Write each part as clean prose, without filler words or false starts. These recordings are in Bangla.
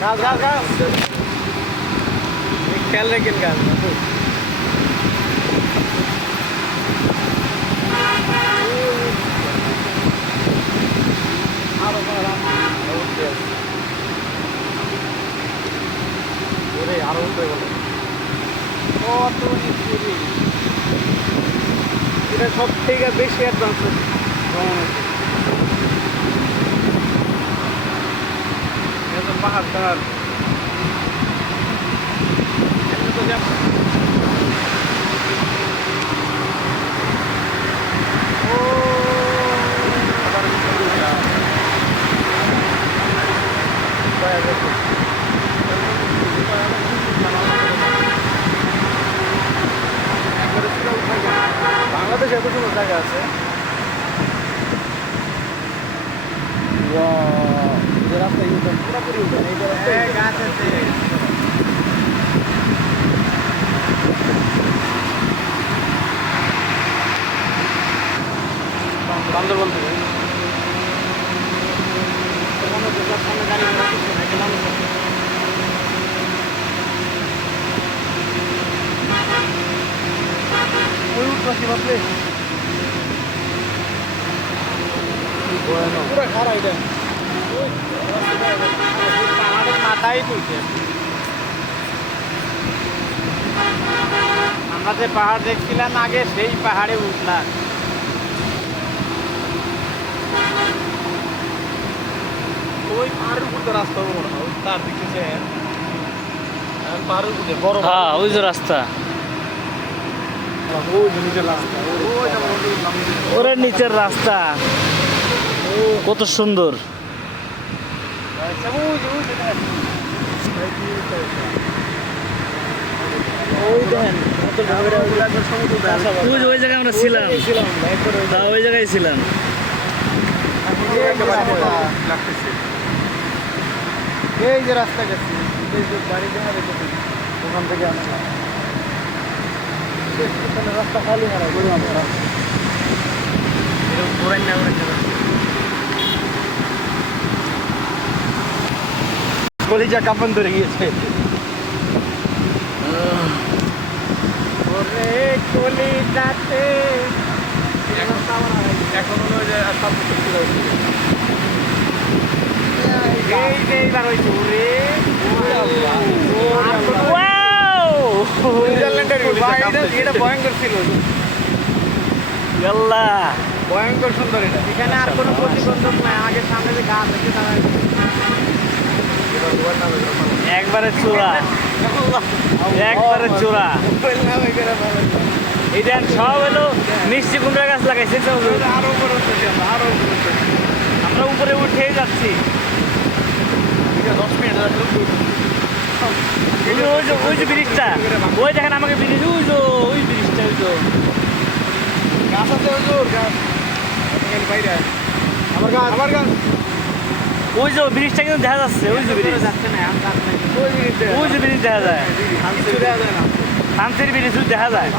গাছ গাছ গাছ খেয়াল রাখেন গাছ আরো উঠে গেল কত এটা সব থেকে বেশি অ্যাডভান্স পাহাড় টাহাড় বাংলাদেশে এত সুন্দর জায়গা আছে রাস্তা পুরোপুরি উঠেন এই গাছ আছে বান্দরবন থেকে সামনে গাড়ি ওই উঠছি ভাবলে পুরো খারাপ এটা মাথায় তুলছে আমরা যে পাহাড় দেখছিলাম আগে সেই পাহাড়ে উঠলাম ওই পাহাড়ের উপর তো রাস্তা হবে মনে হয় তার দিকে পাহাড়ের উপরে বড় হ্যাঁ ওই যে রাস্তা ওরে নিচের রাস্তা কত সুন্দর ওই জায়গায় আমরা ছিলাম ওই জায়গায় ছিলাম এই যে রাস্তা গেছে বাড়ি দেখা রেখেছি ওখান থেকে আসলাম রাস্তা খালি হারাই কলিজা কাপন ধরে গিয়েছে কলিজাতে এখন হলো যে সব এইবার হয়েছে এটা ভয়ঙ্কর ছিল ভয়ঙ্কর সুন্দর এটা এখানে আর কোনো প্রতিবন্ধক নাই আগে সামনে যে গাছ আছে তারা একবারে চূড়া একবারে চূড়া এটা সব হলো মিষ্টি কুমড়া গাছ লাগাইছে আরো উপরে আরো আমরা উপরে উঠেই যাচ্ছি 10 মিনিট ওই যে ব্রিজটা ওই দেখেন আমাকে ব্রিজ ওই ব্রিজটা গাছ আছে গাছ বাইরে আমার গাছ আমার গাছ ওই যে ব্রিজটা কিন্তু দেখা যাচ্ছে ওই যে ব্রিজ যাচ্ছে না ওই যে ব্রিজ দেখা যায় শান্তির ব্রিজ দেখা যায়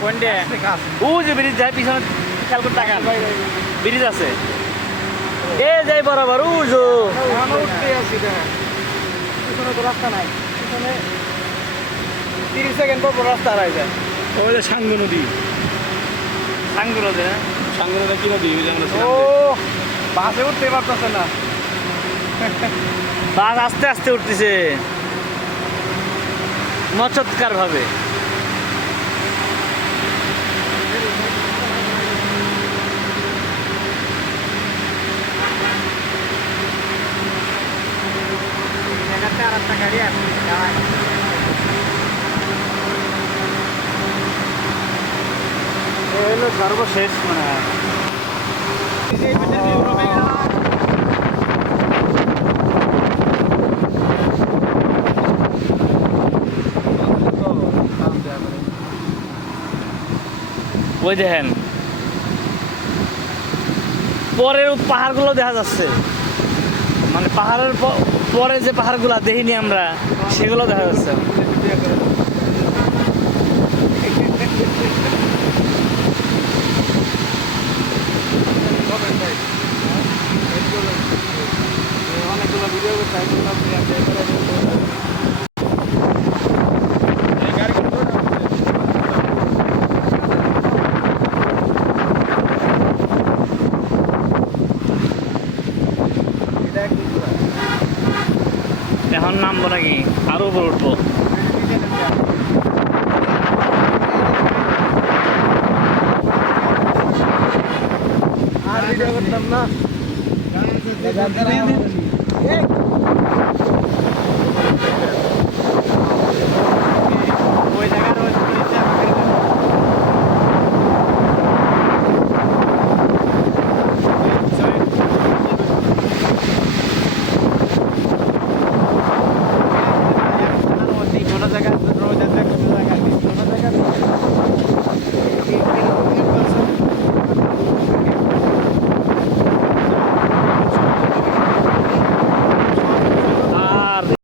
কোনটা ওই যে ব্রিজ যায় পিছনে খেয়াল করে তাকান ব্রিজ আছে এ যাই বরাবর উজো উঠতে আসি পিছনে তো রাস্তা নাই পিছনে 30 সেকেন্ড পর রাস্তা হারাই যায় ওই যে সাঙ্গু নদী সাঙ্গু নদী না সাঙ্গু নদী কি নদী ও বাসে উঠতে পারতেছে না বাস আস্তে আস্তে উঠতেছে নচৎকার ভাবে গাড়ি আছে হলো সর্বশেষ মানে ওই দেখেন পরের পাহাড়গুলো দেখা যাচ্ছে মানে পাহাড়ের পরে যে পাহাড়গুলো দেখিনি আমরা সেগুলো দেখা যাচ্ছে বলা ভিডিও করতে হয় বললাম যে আপনি এবারে এই গাড়ি করতে এটা একদম পুরা এখন নামবো নাকি আরো উপরে উঠবো আর ভিডিও করতাম না